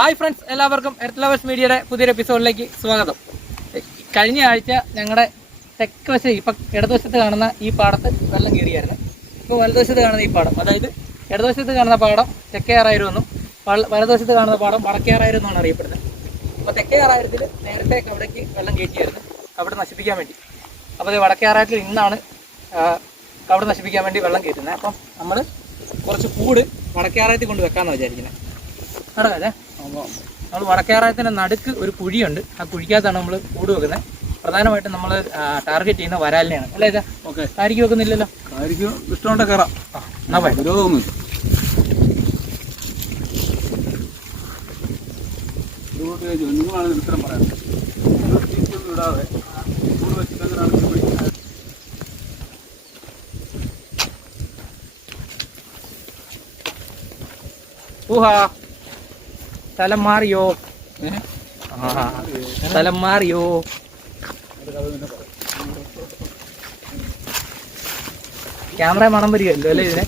Hi friends എല്ലാവർക്കും earth lovers മീഡിയയുടെ പുതിയൊരു എപ്പിസോഡിലേക്ക് സ്വാഗതം. കഴിഞ്ഞ ആഴ്ച ഞങ്ങളുടെ തെക്ക് വശം ഇപ്പം ഇടതുവശത്ത് കാണുന്ന ഈ പാടത്ത് വെള്ളം കയറിയായിരുന്നു. ഇപ്പോൾ വലതുവശത്ത് കാണുന്ന ഈ പാടം അതായത് ഇടതുവശത്ത് കാണുന്ന പാടം തെക്കേറായിരം എന്നും വല- വലതുവശത്ത് കാണുന്ന പാടം വടക്കേറായിരം എന്നാണ് അറിയപ്പെടുന്നത്. അപ്പോൾ തെക്കേറായിരത്തിൽ നേരത്തെ അവിടേക്ക് വെള്ളം കയറ്റിയായിരുന്നു അവിടെ നശിപ്പിക്കാൻ വേണ്ടി. അപ്പോൾ അത് വടക്കേറായിരത്തിൽ ഇന്നാണ് അവിടെ നശിപ്പിക്കാൻ വേണ്ടി വെള്ളം കയറ്റുന്നത്. അപ്പം നമ്മൾ കുറച്ച് കൂട് വടക്കേറായത്തിൽ കൊണ്ട് വെക്കാമെന്ന് വിചാരിക്കുന്നത് നടക്കല്ലേ നമ്മൾ വടക്കേറായത്തിന്റെ നടുക്ക് ഒരു കുഴിയുണ്ട്. ആ കുഴിക്കകത്താണ് നമ്മൾ കൂട് വെക്കുന്നത്. പ്രധാനമായിട്ടും നമ്മൾ ടാർഗറ്റ് ചെയ്യുന്ന വരാലിനെയാണ്. അല്ലേ ഇതാ? ഓക്കെ. താരിക്ക് വെക്കുന്നില്ലല്ലോ? കാരിക്ക് ഇഷ്ടമുണ്ട് കയറാം ആ എന്നാ പോയി. വിരോധമൊന്നുമില്ല നിങ്ങളാണ് ഉത്തരം പറയാൻ ഒന്നും ഇടാതെ ചൂട് വെച്ചിട്ട് അങ്ങനെയാണ് ഇത് പിടിക്കുന്നത്. ഊഹാ. സ്ഥലം മാറിയോ സ്ഥലം മാറിയോ ക്യാമറ മണം വരികയല്ലോ അല്ലേ ഇതിനെ?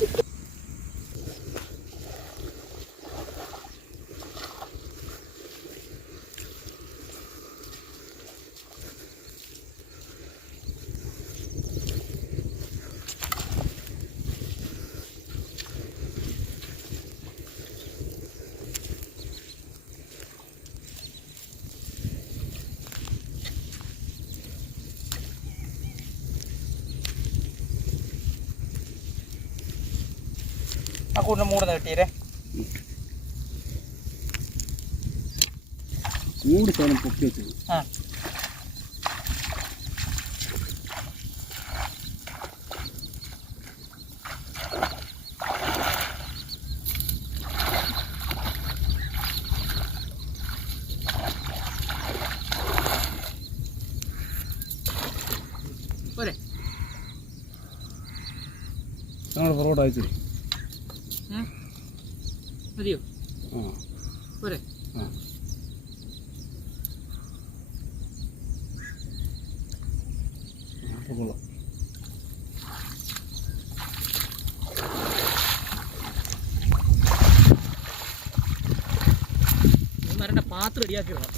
കൂടിന് മൂടുന്ന കിട്ടിയേ മൂന്ന് സ്ഥലം പൊക്കി വെച്ചത്. ആ. ഞങ്ങൾ അയച്ചു? മതിയോ പോരെ. വരണ്ട പാത്രം റെഡിയാക്കി ഇടണം.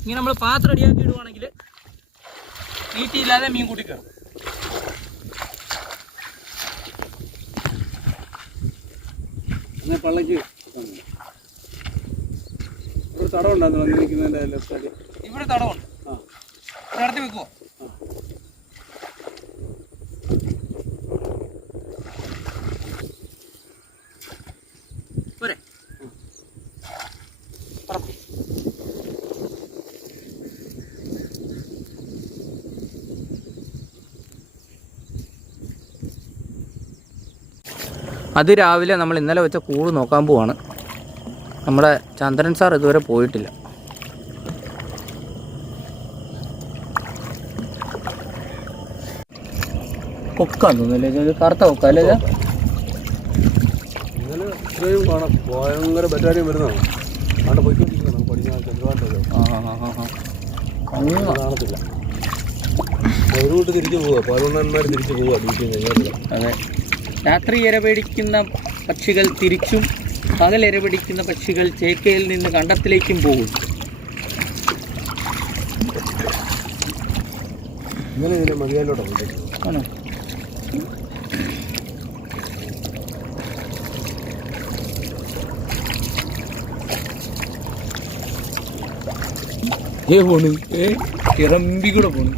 ഇങ്ങനെ നമ്മൾ പാത്രം റെഡിയാക്കി ഇടുവാണെങ്കിൽ തീറ്റിയില്ലാതെ മീൻ കൂട്ടി കയറും എന്നാൽ പള്ളക്ക് ഒരു തടവുണ്ടായിരുന്നു വന്നിരിക്കുന്നതിന്റെ ലെഫ്റ്റ് സൈഡിൽ ഇവിടെ തടവുണ്ട്. ആ. നടത്തി വെക്കുവോ? പോരെ അതിരാവിലെ നമ്മൾ ഇന്നലെ വെച്ച കൂട് നോക്കാൻ പോവാണ്. നമ്മുടെ ചന്ദ്രൻ സാർ ഇതുവരെ പോയിട്ടില്ല. കൊക്കാന്ന് തോന്നുന്നല്ലേ? ഇത് കറുത്ത കൊക്ക അല്ലേ ഇത്? ഇന്നലെ ഇത്രയും കാണാം ഭയങ്കര ബറ്റാലിയൻ വരുന്നതാണ്. അവിടെ പോയിക്കൊണ്ടിരിക്കുന്നതാണ് പടിഞ്ഞാറ് ചന്ദ്രവാന്റെ ആ ആ ആ കാണത്തില്ല. ഒരു കൂട്ട് തിരിച്ചു പോവുക പതിനൊന്നന്മാർ തിരിച്ചു പോവുക ഡ്യൂട്ടി കഴിഞ്ഞാൽ അതെ. രാത്രി ഇരപിടിക്കുന്ന പക്ഷികൾ തിരിച്ചും പകൽ ഇരപിടിക്കുന്ന പക്ഷികൾ ചേക്കയിൽ നിന്ന് കണ്ടത്തിലേക്കും പോകും. ആണോ? ഏ പോണ്? ഏ? ഇറമ്പി കൂടെ പോണ്.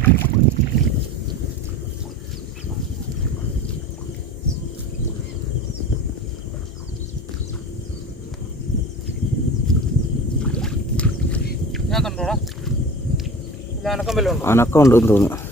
അനക്കം ഉണ്ടെന്ന് തോന്നുന്നു.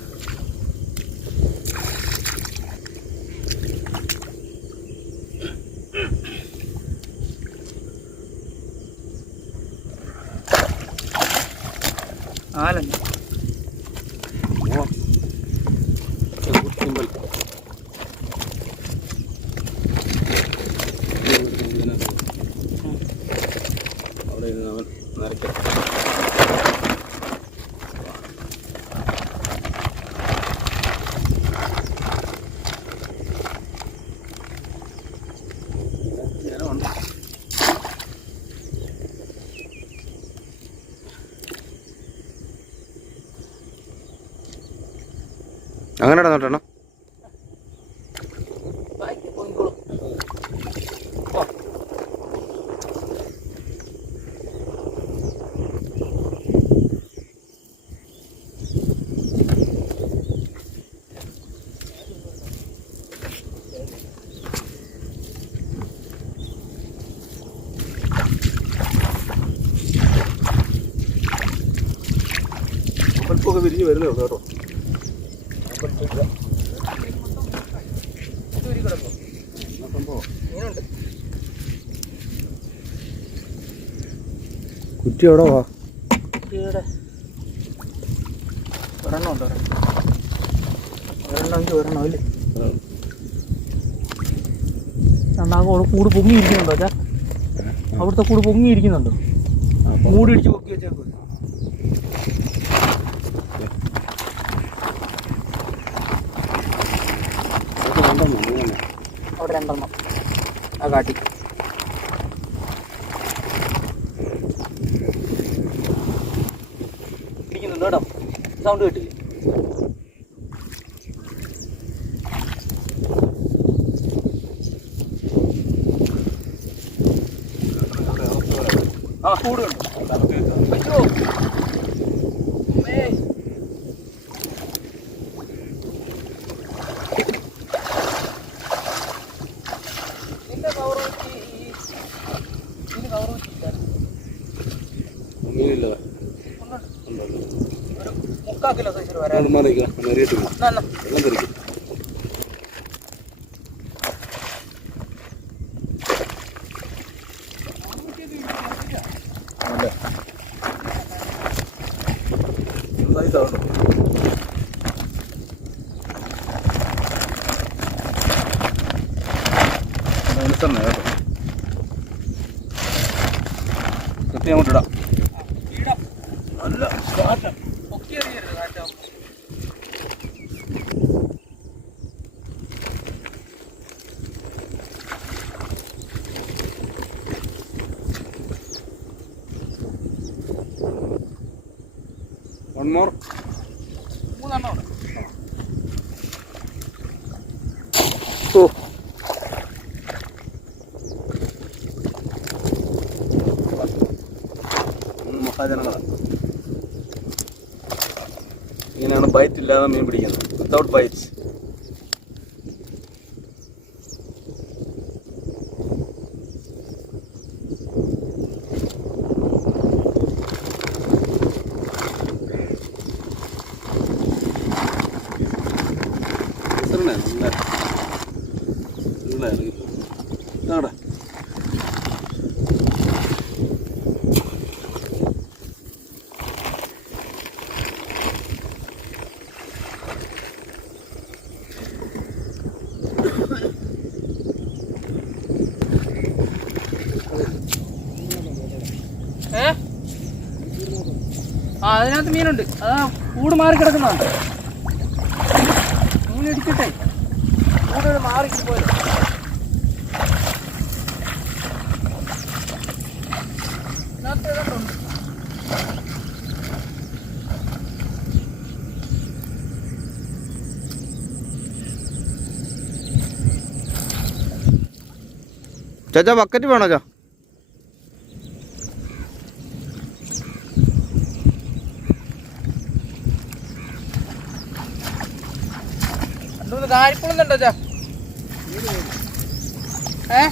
അങ്ങനെ. അമ്പൽപ്പൊക്കെ വിരിഞ്ഞ് വരുന്നേ കേട്ടോ ചൂരി കിടക്കും. ആ സംഭവം മീനുണ്ട്. എവിടെ വാ. ഇവിടെ ഒരെണ്ണം ഉണ്ട്? ഒരെണ്ണം ഒരെണ്ണം അല്ലേ? രണ്ടാമത് അവിടെ കൂട് പൊങ്ങിയിരിക്കുന്നുണ്ടോ അച്ഛാ? അവിടുത്തെ കൂട് പൊങ്ങിയിരിക്കുന്നുണ്ടോ? മൂടിടിച്ച് പൊക്കി വെച്ചേക്കും. അവിടെ രണ്ടെണ്ണം. ആ കാട്ടി. ഇരിക്കുന്നുണ്ട് കേട്ടോ. സൗണ്ട് കേട്ടില്ലേ? ആ കൂടുണ്ട് അയ്യോ. അമ്മേ. മുക്കാൽ കിലോ സൈസിൽ വരാൻ. നല്ല കാറ്റാ പൊക്കി എറിയരുത് കാറ്റാവുമ്പോ. വൺ മോർ മൂന്നെണ്ണം ഉണ്ട് ഓ മഹാജനങ്ങളാണ് ഇങ്ങനെയാണ് ബൈറ്റ് ഇല്ലാതെ മീൻ പിടിക്കുന്നത്. വിത്തൗട്ട് ബൈറ്റ്സ് ഇതാടെ ഏ ആ അതിനകത്ത് മീനുണ്ട്. ആ കൂട് മാറി കിടക്കുന്നതാണ് മീൻ ഇടിച്ചിട്ടേ. മാറി പോയത്. ചാച്ചാ ബക്കറ്റ് വേണോ ചാ? കാരിപ്പുളുന്നുണ്ടോ ചാ? ഏ?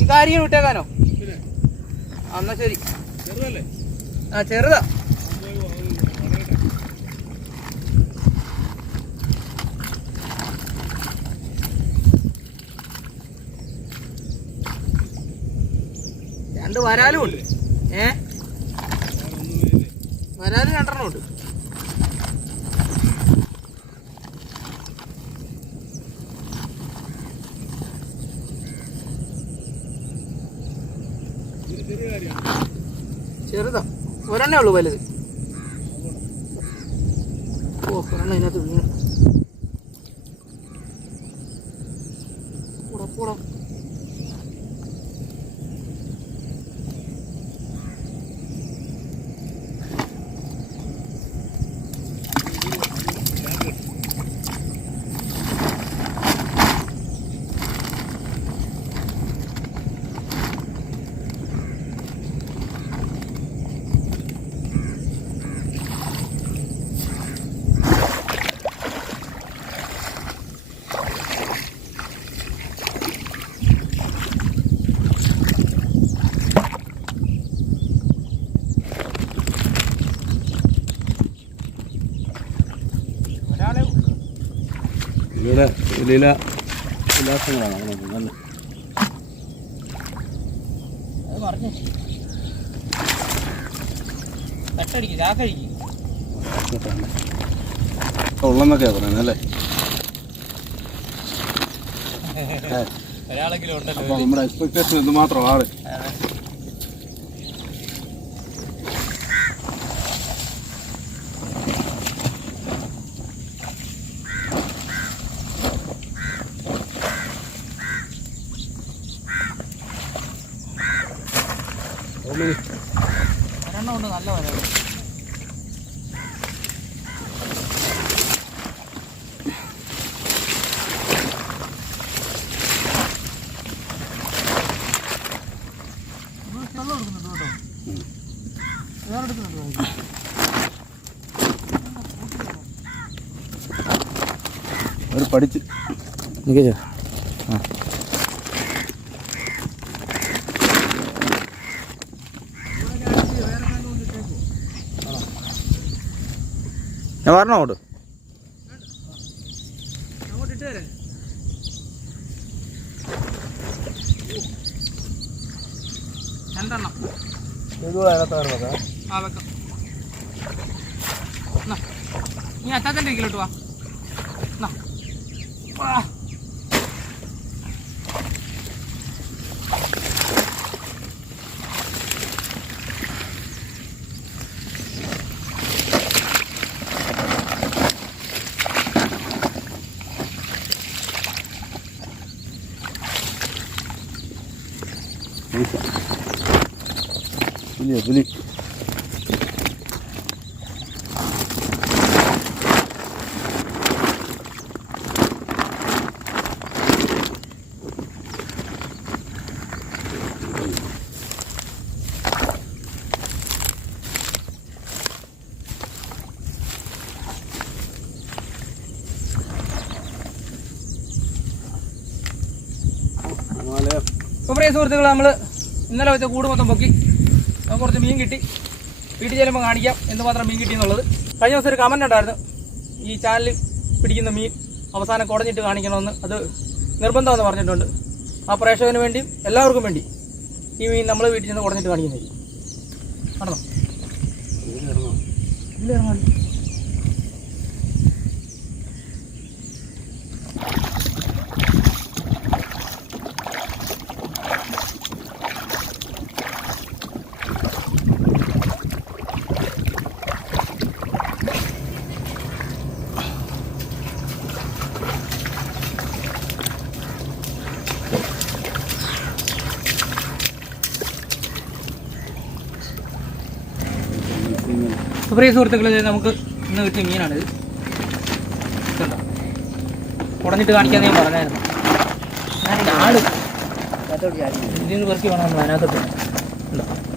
ഈ കാര്യം വിട്ടേക്കാനോ? എന്നാ ശരി. ആ ചെറുതാ. രണ്ട് വരാലും ഉണ്ട്. ഏ? വരാലും രണ്ടെണ്ണം ഉണ്ട്. ചെറുതാ. ഒരെണ്ണേ ഉള്ളൂ വലുത്. ഓ ഒരെണ്ണ ഇതിനകത്ത് വീണ്. കൂടെ. ഇവിടെ ഉല്ലാസങ്ങളാണ് നമുക്ക് നല്ല. ഉള്ളെന്നൊക്കെയാ പറയുന്നത് അല്ലേ? ഒരാളെങ്കിലും ഉണ്ടല്ലോ. നമ്മുടെ എക്സ്പെക്ടേഷൻ എന്തുമാത്രം ഒരെണ്ണം ഉണ്ട് നല്ല ഒരെണ്ണം. ഒരു പഠിച്ച് നിൽക്കേ ആ. ഞാൻ പറഞ്ഞോ അങ്ങോട്ട് രണ്ടെണ്ണം. ആ വെക്കാം. നീ ഇരിക്കലോട്ട് വാ. ഹിമാലയം അപ്പോൾ സുഹൃത്തുക്കൾ നമ്മൾ ഇന്നലെ വെച്ച കൂട് മൊത്തം പൊക്കി. നമുക്ക് കുറച്ച് മീൻ കിട്ടി. വീട്ടിൽ ചെല്ലുമ്പോൾ കാണിക്കാം എന്തുമാത്രം മീൻ കിട്ടി എന്നുള്ളത്. കഴിഞ്ഞ ദിവസം ഒരു കമന്റ് ഉണ്ടായിരുന്നു. ഈ ചാനലിൽ പിടിക്കുന്ന മീൻ അവസാനം കുടഞ്ഞിട്ട് കാണിക്കണമെന്ന്. അത് നിർബന്ധമെന്ന് പറഞ്ഞിട്ടുണ്ട്. ആ പ്രേക്ഷകന് വേണ്ടിയും എല്ലാവർക്കും വേണ്ടി ഈ മീൻ നമ്മൾ വീട്ടിൽ ചെന്ന് കുടഞ്ഞിട്ട് കാണിക്കുന്നതായിരിക്കും. ആണോ ഇല്ല അപ്പോൾ പ്രിയ സുഹൃത്തുക്കളിൽ നമുക്ക് ഇന്ന് കിട്ടിയ മീനാണിത്. കണ്ടോ കുടഞ്ഞിട്ട് കാണിക്കാൻ ഞാൻ പറഞ്ഞായിരുന്നു. ഞാൻ നിന്ന് പെറുക്കി വേണം നമ്മൾ അതിനകത്ത്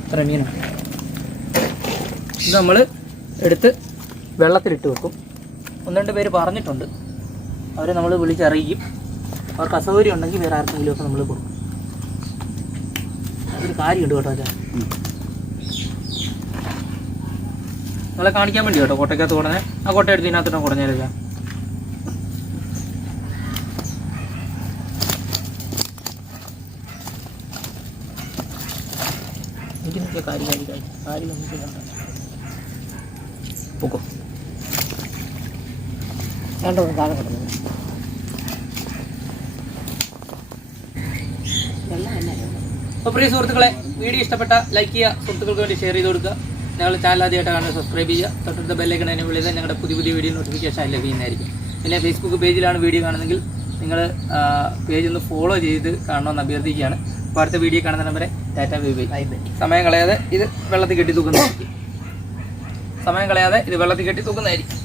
ഇത്ര മീനാണ് ഇത് നമ്മൾ എടുത്ത് വെള്ളത്തിലിട്ട് വെക്കും. ഒന്ന് രണ്ട് പേര് പറഞ്ഞിട്ടുണ്ട്. അവരെ നമ്മൾ വിളിച്ചറിയിക്കും. അവർക്ക് അസൗകര്യം ഉണ്ടെങ്കിൽ വേറെ ആർക്കെങ്കിലും ഒക്കെ നമ്മൾ കൊടുക്കും. അതൊരു കാര്യമുണ്ട് കേട്ടോ അച്ഛാ. നിങ്ങളെ കാണിക്കാൻ വേണ്ടി കേട്ടോ കോട്ടയ്ക്കകത്ത് കുടഞ്ഞേ ആ കൊട്ട എടുത്ത് ഇതിനകത്തോട്ട് കുറഞ്ഞേരുക കിടന്നു സുഹൃത്തുക്കളെ വീഡിയോ ഇഷ്ടപ്പെട്ട ലൈക്ക് ചെയ്യുക സുഹൃത്തുക്കൾക്ക് വേണ്ടി ഷെയർ ചെയ്ത് കൊടുക്കുക. ഞങ്ങളുടെ ചാനൽ ആദ്യമായിട്ട് കാണാൻ സബ്സ്ക്രൈബ് ചെയ്യുക. തൊട്ടടുത്ത ബെല്ലൈക്കൺ എന്നെ വിളിച്ചാൽ ഞങ്ങളുടെ പുതിയ പുതിയ വീഡിയോ നോട്ടിഫിക്കേഷൻ ലഭിക്കുന്നതായിരിക്കും. പിന്നെ ഫേസ്ബുക്ക് പേജിലാണ് വീഡിയോ കാണുന്നതെങ്കിൽ നിങ്ങൾ പേജ് ഒന്ന് ഫോളോ ചെയ്ത് കാണണമെന്ന് അഭ്യർത്ഥിക്കുകയാണ്. അപ്പോൾ അടുത്ത വീഡിയോ കാണുന്ന നമ്പറെ ടാറ്റ ബൈ ബൈ സമയം കളയാതെ ഇത് വെള്ളത്തിൽ കെട്ടി തൂക്കുന്നതായിരിക്കും. സമയം കളയാതെ ഇത് വെള്ളത്തിൽ കെട്ടി തൂക്കുന്നതായിരിക്കും.